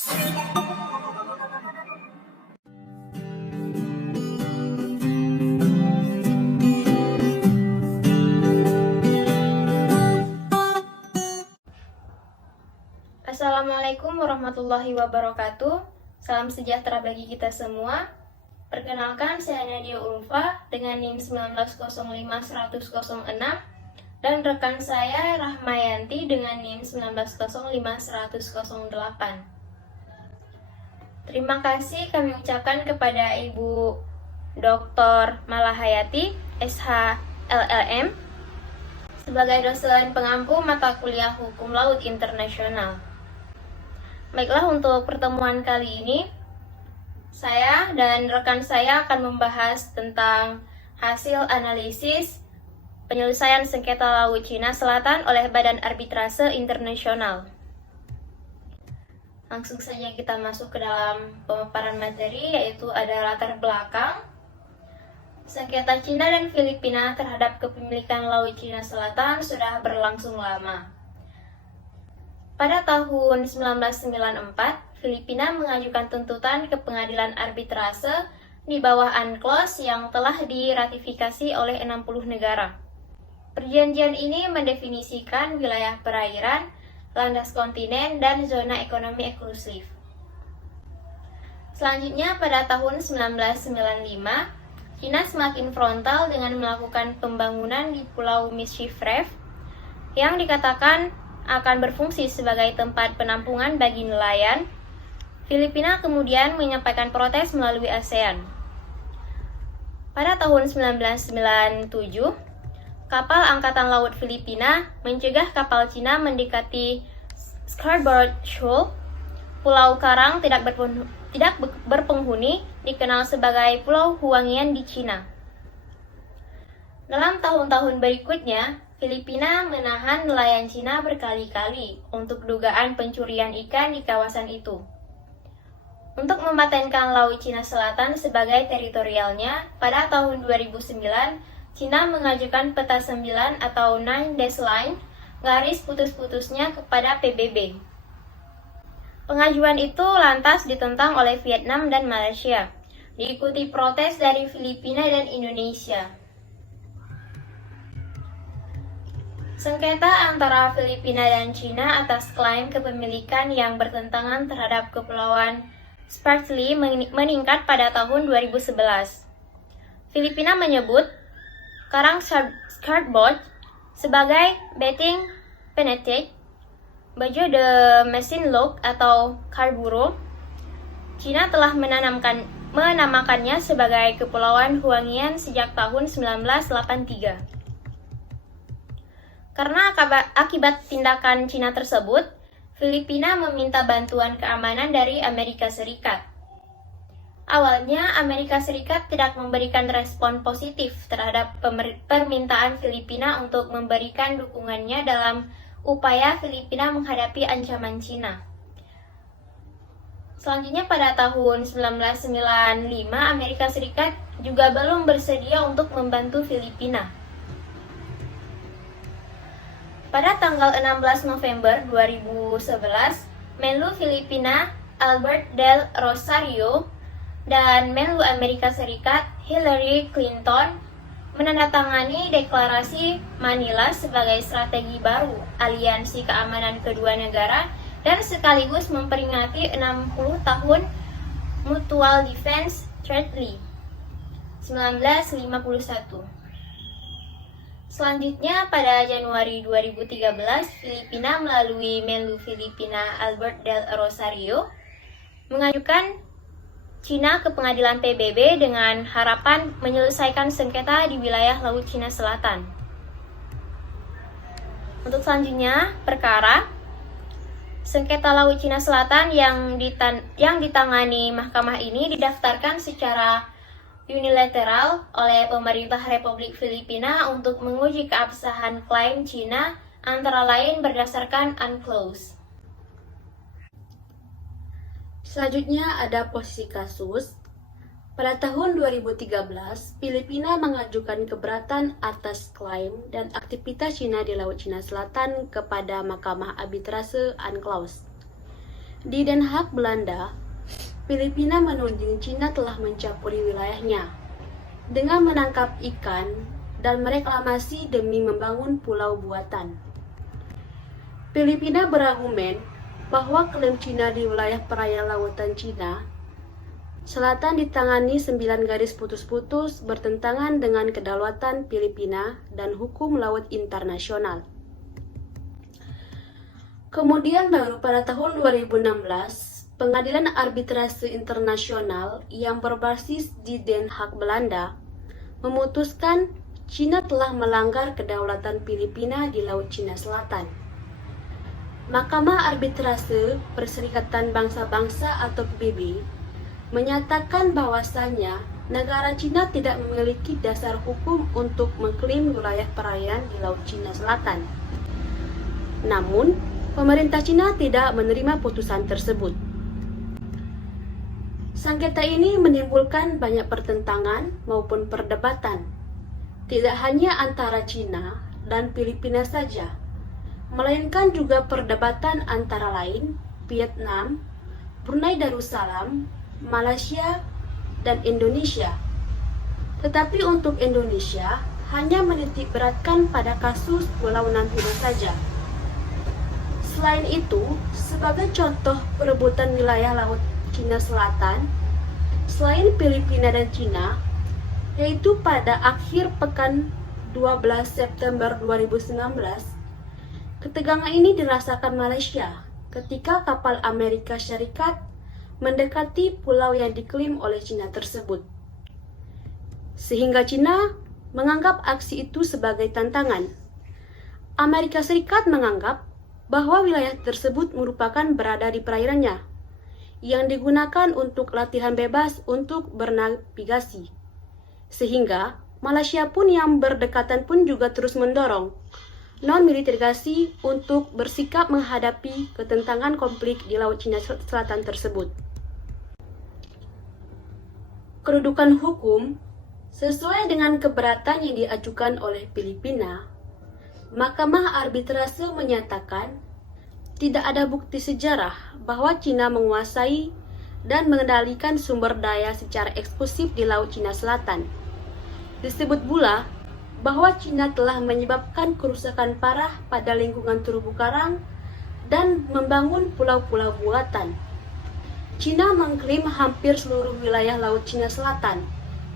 Assalamualaikum warahmatullahi wabarakatuh. Salam sejahtera bagi kita semua. Perkenalkan, saya Nadia Ulfa dengan NIM 19051006 dan rekan saya Rahmayanti dengan NIM 19051008. Terima kasih kami ucapkan kepada Ibu Dr. Malahayati, SH LLM, sebagai dosen pengampu mata kuliah Hukum Laut Internasional. Baiklah, untuk pertemuan kali ini, saya dan rekan saya akan membahas tentang hasil analisis penyelesaian sengketa Laut Cina Selatan oleh Badan Arbitrase Internasional. Langsung saja kita masuk ke dalam pemaparan materi, yaitu ada latar belakang sengketa Cina dan Filipina terhadap kepemilikan Laut Cina Selatan sudah berlangsung lama. Pada tahun 1994, Filipina mengajukan tuntutan ke pengadilan arbitrase di bawah UNCLOS yang telah diratifikasi oleh 60 negara. Perjanjian ini mendefinisikan wilayah perairan, landas kontinen, dan zona ekonomi eksklusif. Selanjutnya, pada tahun 1995, Cina semakin frontal dengan melakukan pembangunan di Pulau Mischief Reef yang dikatakan akan berfungsi sebagai tempat penampungan bagi nelayan. Filipina kemudian menyampaikan protes melalui ASEAN. Pada tahun 1997, kapal Angkatan Laut Filipina mencegah kapal Cina mendekati Scarborough Shoal. Pulau karang tidak berpenghuni dikenal sebagai Pulau Huangian di Cina. Dalam tahun-tahun berikutnya, Filipina menahan nelayan Cina berkali-kali untuk dugaan pencurian ikan di kawasan itu. Untuk mematenkan Laut Cina Selatan sebagai teritorialnya, pada tahun 2009, Cina mengajukan peta 9 atau 9 dash line, garis putus-putusnya kepada PBB. Pengajuan itu lantas ditentang oleh Vietnam dan Malaysia, diikuti protes dari Filipina dan Indonesia. Sengketa antara Filipina dan Cina atas klaim kepemilikan yang bertentangan terhadap Kepulauan Spratly meningkat pada tahun 2011. Filipina menyebut karang Scarborough sebagai Betting Penetrate, Bajo de Masinloc atau Scarborough. Cina telah menamakannya sebagai Kepulauan Huangian sejak tahun 1983. Karena akibat tindakan Cina tersebut, Filipina meminta bantuan keamanan dari Amerika Serikat. Awalnya, Amerika Serikat tidak memberikan respon positif terhadap permintaan Filipina untuk memberikan dukungannya dalam upaya Filipina menghadapi ancaman Cina. Selanjutnya, pada tahun 1995, Amerika Serikat juga belum bersedia untuk membantu Filipina. Pada tanggal 16 November 2011, Menlu Filipina Albert Del Rosario dan Menlu Amerika Serikat Hillary Clinton menandatangani deklarasi Manila sebagai strategi baru aliansi keamanan kedua negara dan sekaligus memperingati 60 tahun Mutual Defense Treaty 1951. Selanjutnya, pada Januari 2013, Filipina melalui Menlu Filipina Albert Del Rosario mengajukan Cina ke pengadilan PBB dengan harapan menyelesaikan sengketa di wilayah Laut Cina Selatan. Untuk selanjutnya, perkara sengketa Laut Cina Selatan yang ditangani mahkamah ini didaftarkan secara unilateral oleh pemerintah Republik Filipina untuk menguji keabsahan klaim Cina, antara lain berdasarkan UNCLOS. Selanjutnya ada posisi kasus. Pada tahun 2013, Filipina mengajukan keberatan atas klaim dan aktivitas Cina di Laut Cina Selatan kepada Mahkamah Arbitrase UNCLOS. Di Den Haag, Belanda, Filipina menuding Cina telah mencampuri wilayahnya dengan menangkap ikan dan mereklamasi demi membangun pulau buatan. Filipina berargumen bahwa klaim Cina di wilayah perairan lautan Cina Selatan ditangani 9 garis putus-putus bertentangan dengan kedaulatan Filipina dan hukum laut internasional. Kemudian baru pada tahun 2016, Pengadilan Arbitrase Internasional yang berbasis di Den Haag, Belanda, memutuskan Cina telah melanggar kedaulatan Filipina di Laut Cina Selatan. Mahkamah Arbitrase Perserikatan Bangsa-Bangsa atau PBB menyatakan bahwasannya negara Cina tidak memiliki dasar hukum untuk mengklaim wilayah perairan di Laut Cina Selatan. Namun, pemerintah Cina tidak menerima putusan tersebut. Sengketa ini menimbulkan banyak pertentangan maupun perdebatan, tidak hanya antara Cina dan Filipina saja, melainkan juga perdebatan antara lain Vietnam, Brunei Darussalam, Malaysia, dan Indonesia. Tetapi untuk Indonesia hanya menitik beratkan pada kasus Pulau Natuna saja. Selain itu, sebagai contoh perebutan wilayah Laut Cina Selatan, selain Filipina dan Cina, yaitu pada akhir pekan 12 September 2019, ketegangan ini dirasakan Malaysia ketika kapal Amerika Syarikat mendekati pulau yang diklaim oleh Cina tersebut. Sehingga Cina menganggap aksi itu sebagai tantangan. Amerika Serikat menganggap bahwa wilayah tersebut merupakan berada di perairannya, yang digunakan untuk latihan bebas untuk bernavigasi. Sehingga Malaysia pun yang berdekatan pun juga terus mendorong non-militerisasi untuk bersikap menghadapi ketentangan konflik di Laut Cina Selatan tersebut. Kedudukan hukum sesuai dengan keberatan yang diajukan oleh Filipina, Mahkamah Arbitrase menyatakan tidak ada bukti sejarah bahwa Cina menguasai dan mengendalikan sumber daya secara eksklusif di Laut Cina Selatan. Disebut pula bahwa Cina telah menyebabkan kerusakan parah pada lingkungan terumbu karang dan membangun pulau-pulau buatan. Cina mengklaim hampir seluruh wilayah Laut Cina Selatan,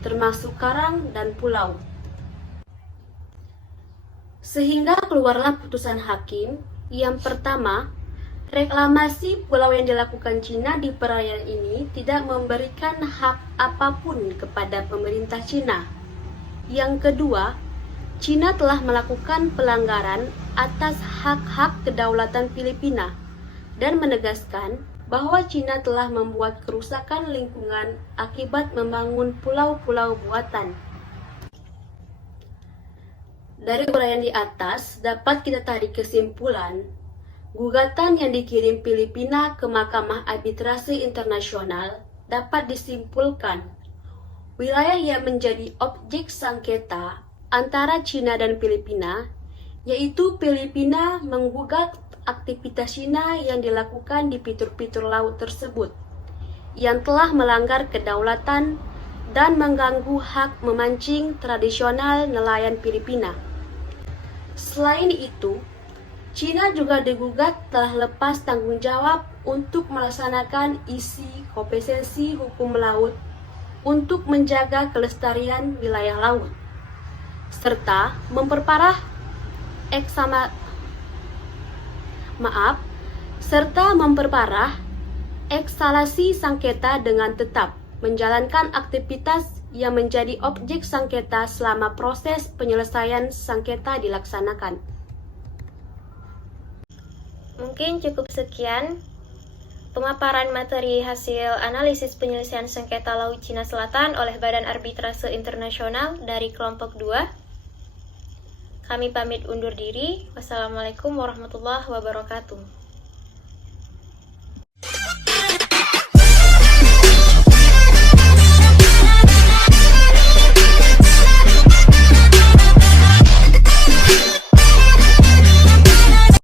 termasuk karang dan pulau. Sehingga keluarlah putusan hakim yang pertama, reklamasi pulau yang dilakukan Cina di perairan ini tidak memberikan hak apapun kepada pemerintah Cina. Yang kedua, Cina telah melakukan pelanggaran atas hak-hak kedaulatan Filipina dan menegaskan bahwa Cina telah membuat kerusakan lingkungan akibat membangun pulau-pulau buatan. Dari uraian di atas dapat kita tarik kesimpulan, gugatan yang dikirim Filipina ke Mahkamah Arbitrase Internasional dapat disimpulkan wilayah yang menjadi objek sengketa antara Cina dan Filipina, yaitu Filipina menggugat aktivitas Cina yang dilakukan di fitur-fitur laut tersebut, yang telah melanggar kedaulatan dan mengganggu hak memancing tradisional nelayan Filipina. Selain itu, Cina juga digugat telah lepas tanggung jawab untuk melaksanakan isi kompetensi hukum laut untuk menjaga kelestarian wilayah laut, serta memperparah eksalasi sengketa dengan tetap menjalankan aktivitas yang menjadi objek sengketa selama proses penyelesaian sengketa dilaksanakan. Mungkin cukup sekian pemaparan materi hasil analisis penyelesaian sengketa Laut Cina Selatan oleh Badan Arbitrase Internasional dari kelompok 2. Kami pamit undur diri. Wassalamualaikum warahmatullahi wabarakatuh.